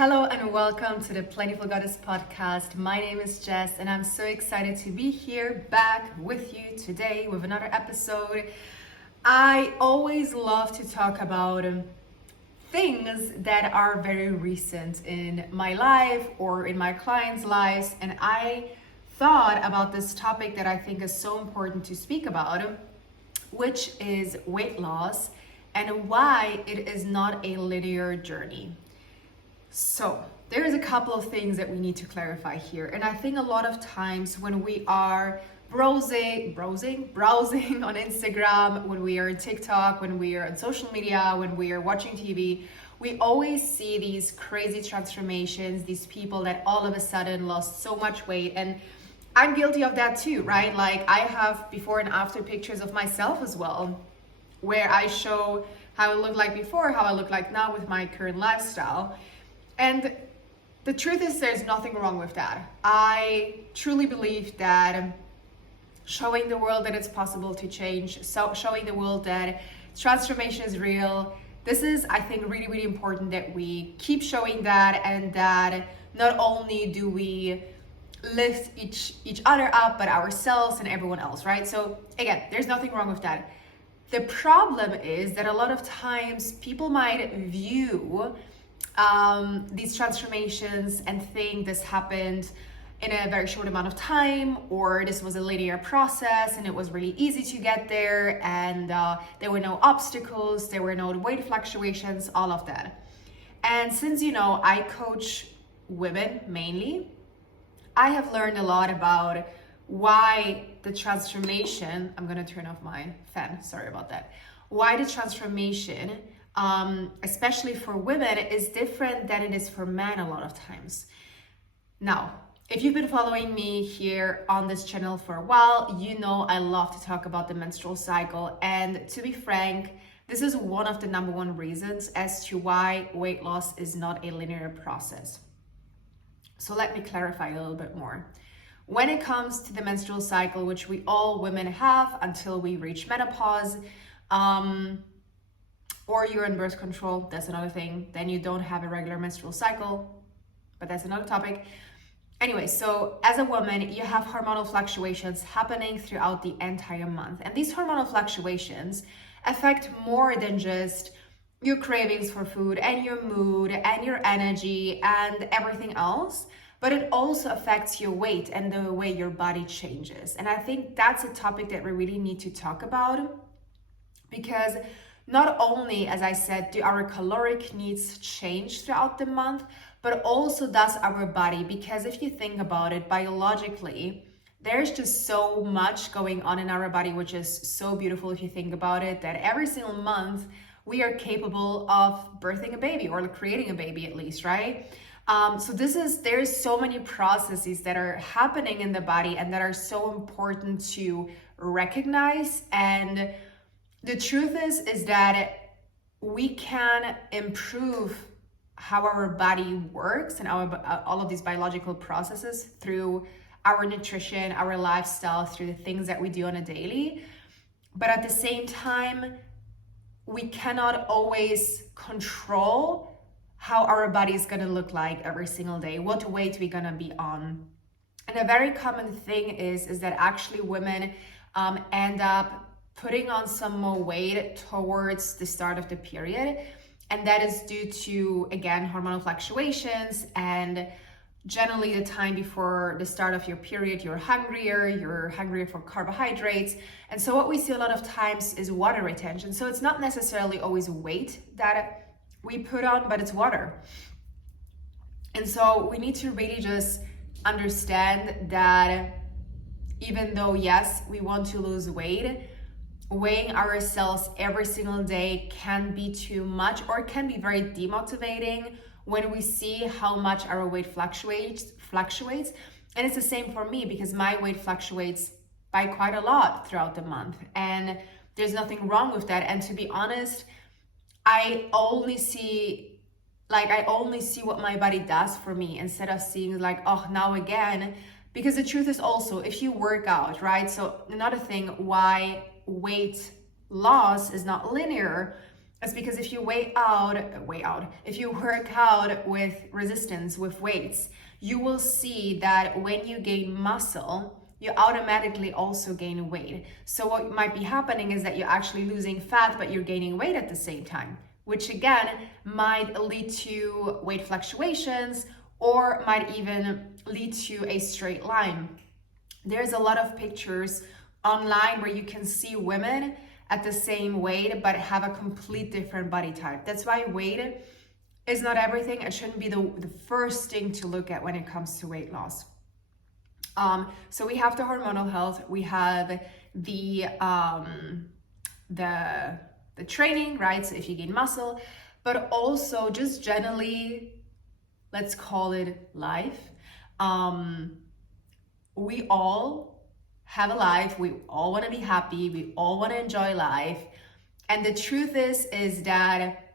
Hello and welcome to the Plentiful Goddess podcast. My name is Jess and I'm so excited to be here back with you today with another episode. I always love to talk about things that are very recent in my life or in my clients' lives, and I thought about this topic that I think is so important to speak about, which is weight loss and why it is not a linear journey. So there's a couple of things that we need to clarify here. And I think a lot of times when we are browsing on Instagram, when we are on TikTok, when we are on social media, when we are watching TV, we always see these crazy transformations, these people that all of a sudden lost so much weight. And I'm guilty of that too, right? Like I have before and after pictures of myself as well, where I show how I look like before, how I look like now with my current lifestyle. And the truth is there's nothing wrong with that. I truly believe that showing the world that it's possible to change, so showing the world that transformation is real, this is, I think, really, really important that we keep showing that, and that not only do we lift each other up, but ourselves and everyone else, right? So again, there's nothing wrong with that. The problem is that a lot of times people might view these transformations and think this happened in a very short amount of time, or this was a linear process and it was really easy to get there, and there were no obstacles, there were no weight fluctuations, all of that. And since I coach women mainly, I have learned a lot about why the transformation, I'm gonna turn off my fan, sorry about that, why the transformation especially for women, is different than it is for men a lot of times. Now, if you've been following me here on this channel for a while, you know I love to talk about the menstrual cycle. And to be frank, this is one of the number one reasons as to why weight loss is not a linear process. So let me clarify a little bit more. When it comes to the menstrual cycle, which we all women have until we reach menopause, or you're on birth control, that's another thing. Then you don't have a regular menstrual cycle, but that's another topic. Anyway, so as a woman, you have hormonal fluctuations happening throughout the entire month. And these hormonal fluctuations affect more than just your cravings for food and your mood and your energy and everything else, but it also affects your weight and the way your body changes. And I think that's a topic that we really need to talk about, because not only, as I said, do our caloric needs change throughout the month, but also does our body. Because if you think about it biologically, there's just so much going on in our body, which is so beautiful if you think about it, that every single month we are capable of birthing a baby, or creating a baby at least, right? So there's so many processes that are happening in the body and that are so important to recognize. And the truth is that we can improve how our body works and all of these biological processes through our nutrition, our lifestyle, through the things that we do on a daily. But at the same time, we cannot always control how our body is going to look like every single day, what weight we're going to be on. And a very common thing is that actually women end up putting on some more weight towards the start of the period. And that is due to, again, hormonal fluctuations, and generally the time before the start of your period, you're hungrier for carbohydrates. And so what we see a lot of times is water retention. So it's not necessarily always weight that we put on, but it's water. And so we need to really just understand that even though, yes, we want to lose weight, weighing ourselves every single day can be too much, or can be very demotivating when we see how much our weight fluctuates. And it's the same for me, because my weight fluctuates by quite a lot throughout the month, and there's nothing wrong with that. And to be honest, I only see what my body does for me, instead of seeing like, oh, now again. Because the truth is also, if you work out, right? So another thing why weight loss is not linear is because if you if you work out with resistance, with weights, you will see that when you gain muscle, you automatically also gain weight. So what might be happening is that you're actually losing fat, but you're gaining weight at the same time, which again might lead to weight fluctuations or might even lead to a straight line. There's a lot of pictures online where you can see women at the same weight but have a complete different body type. That's why weight is not everything. It shouldn't be the first thing to look at when it comes to weight loss. So we have the hormonal health, we have the training, right? So if you gain muscle, but also just generally, let's call it life. We all have a life. We all want to be happy. We all want to enjoy life. And the truth is that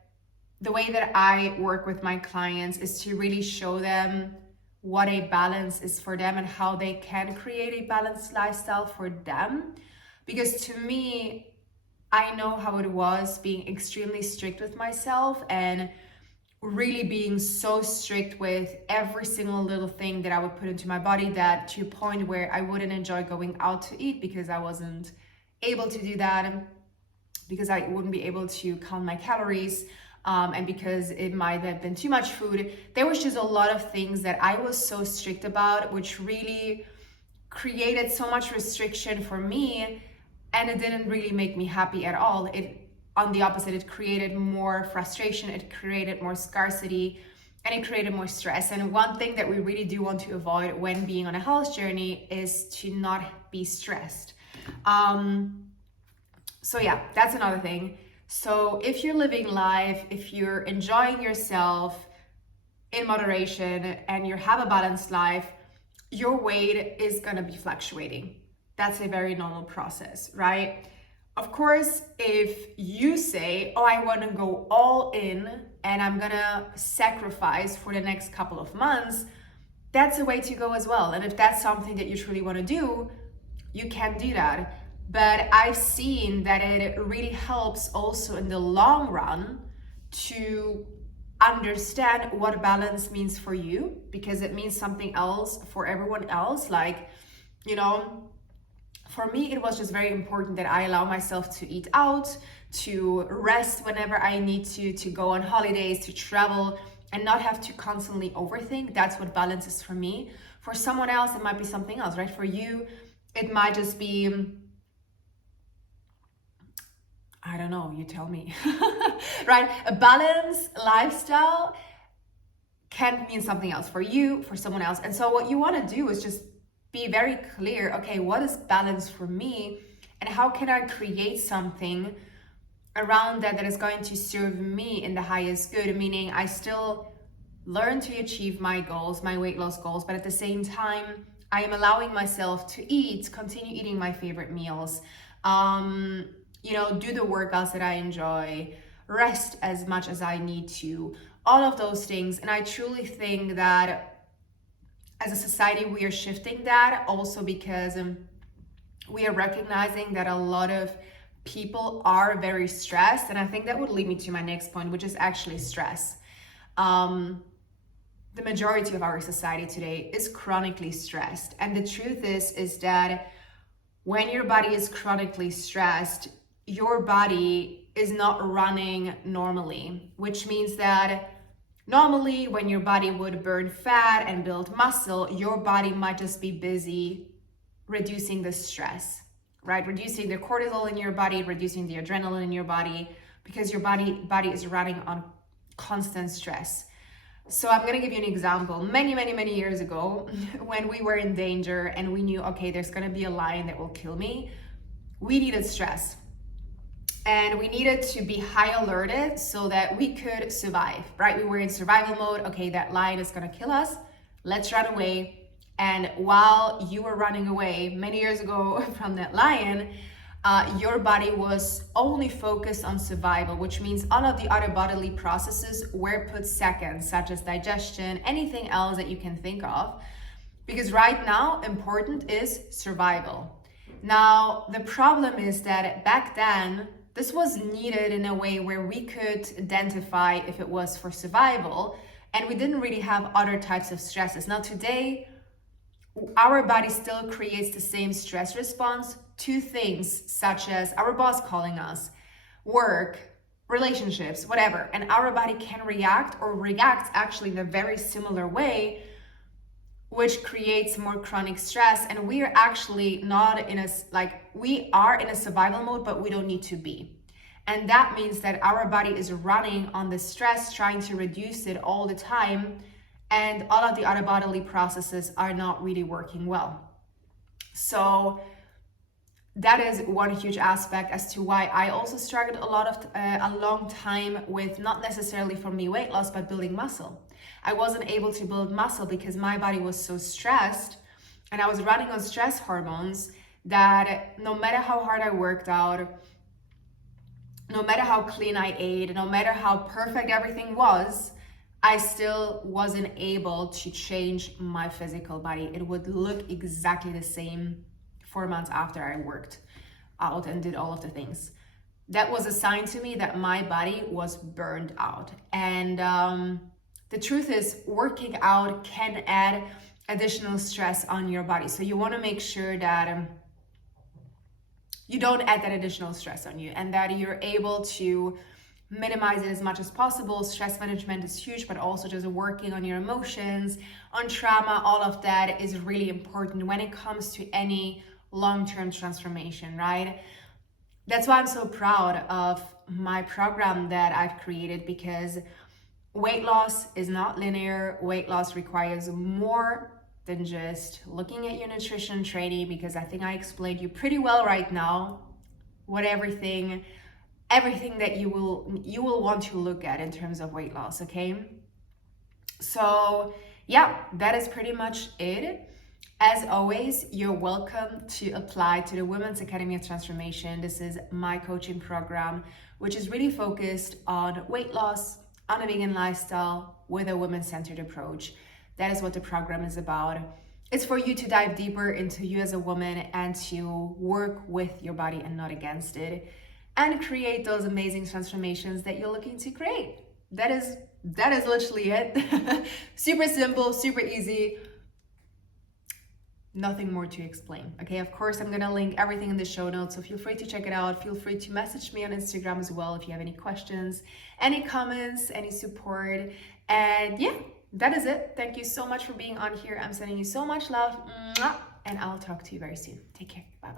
the way that I work with my clients is to really show them what a balance is for them and how they can create a balanced lifestyle for them. Because to me, I know how it was being extremely strict with myself and really being so strict with every single little thing that I would put into my body, that to a point where I wouldn't enjoy going out to eat because I wasn't able to do that, because I wouldn't be able to count my calories, and because it might have been too much food. There was just a lot of things that I was so strict about, which really created so much restriction for me, and it didn't really make me happy at all. On the opposite, it created more frustration, it created more scarcity, and it created more stress. And one thing that we really do want to avoid when being on a health journey is to not be stressed. So yeah, that's another thing. So if you're living life, if you're enjoying yourself in moderation and you have a balanced life, your weight is gonna be fluctuating. That's a very normal process, right? Of course, if you say, oh, I wanna go all in and I'm gonna sacrifice for the next couple of months, that's a way to go as well. And if that's something that you truly wanna do, you can do that. But I've seen that it really helps also in the long run to understand what balance means for you, because it means something else for everyone else. Like, you know, for me, it was just very important that I allow myself to eat out, to rest whenever I need to go on holidays, to travel, and not have to constantly overthink. That's what balance is for me. For someone else, it might be something else, right? For you, it might just be, I don't know, you tell me, right? A balanced lifestyle can mean something else for you, for someone else. And so what you want to do is just be very clear, okay, what is balance for me? And how can I create something around that is going to serve me in the highest good? Meaning I still learn to achieve my goals, my weight loss goals, but at the same time, I am allowing myself to continue eating my favorite meals, do the workouts that I enjoy, rest as much as I need to, all of those things. And I truly think that as a society, we are shifting that also because we are recognizing that a lot of people are very stressed. And I think that would lead me to my next point, which is actually stress. The majority of our society today is chronically stressed. And the truth is that when your body is chronically stressed, your body is not running normally, which means that normally when your body would burn fat and build muscle, your body might just be busy reducing the stress, right? Reducing the cortisol in your body, reducing the adrenaline in your body, because your body is running on constant stress. So I'm gonna give you an example. Many years ago, when we were in danger and we knew, okay, there's gonna be a lion that will kill me, we needed stress. And we needed to be high alerted so that we could survive, right? We were in survival mode. Okay, that lion is gonna kill us. Let's run away. And while you were running away many years ago from that lion, your body was only focused on survival, which means all of the other bodily processes were put second, such as digestion, anything else that you can think of. Because right now, important is survival. Now, the problem is that back then, This was needed in a way where we could identify if it was for survival, and we didn't really have other types of stresses. Now today, our body still creates the same stress response to things such as our boss calling us, work, relationships, whatever. And our body can react or reacts actually in a very similar way, which creates more chronic stress. And we are actually not in a, we are in a survival mode, but we don't need to be. And that means that our body is running on the stress, trying to reduce it all the time. And all of the other bodily processes are not really working well. So that is one huge aspect as to why I also struggled a long time with, not necessarily for me weight loss, but building muscle. I wasn't able to build muscle because my body was so stressed and I was running on stress hormones that no matter how hard I worked out, no matter how clean I ate, no matter how perfect everything was, I still wasn't able to change my physical body. It would look exactly the same 4 months after I worked out and did all of the things. That was a sign to me that my body was burned out. And the truth is, working out can add additional stress on your body. So you want to make sure that you don't add that additional stress on you and that you're able to minimize it as much as possible. Stress management is huge, but also just working on your emotions, on trauma, all of that is really important when it comes to any long-term transformation, right? That's why I'm so proud of my program that I've created, because weight loss is not linear. Weight loss requires more than just looking at your nutrition training, because I think I explained you pretty well right now what everything that you will want to look at in terms of weight loss, okay? So yeah, that is pretty much it. As always, you're welcome to apply to the Women's Academy of Transformation. This is my coaching program, which is really focused on weight loss, on a vegan lifestyle with a women-centered approach. That is what the program is about. It's for you to dive deeper into you as a woman and to work with your body and not against it, and create those amazing transformations that you're looking to create. That is literally it. Super simple, super easy. Nothing more to explain. Okay, of course, I'm gonna link everything in the show notes, so feel free to check it out. Feel free to message me on Instagram as well if you have any questions, any comments, any support. And yeah, that is it. Thank you so much for being on here. I'm sending you so much love. And I'll talk to you very soon. Take care. Bye-bye.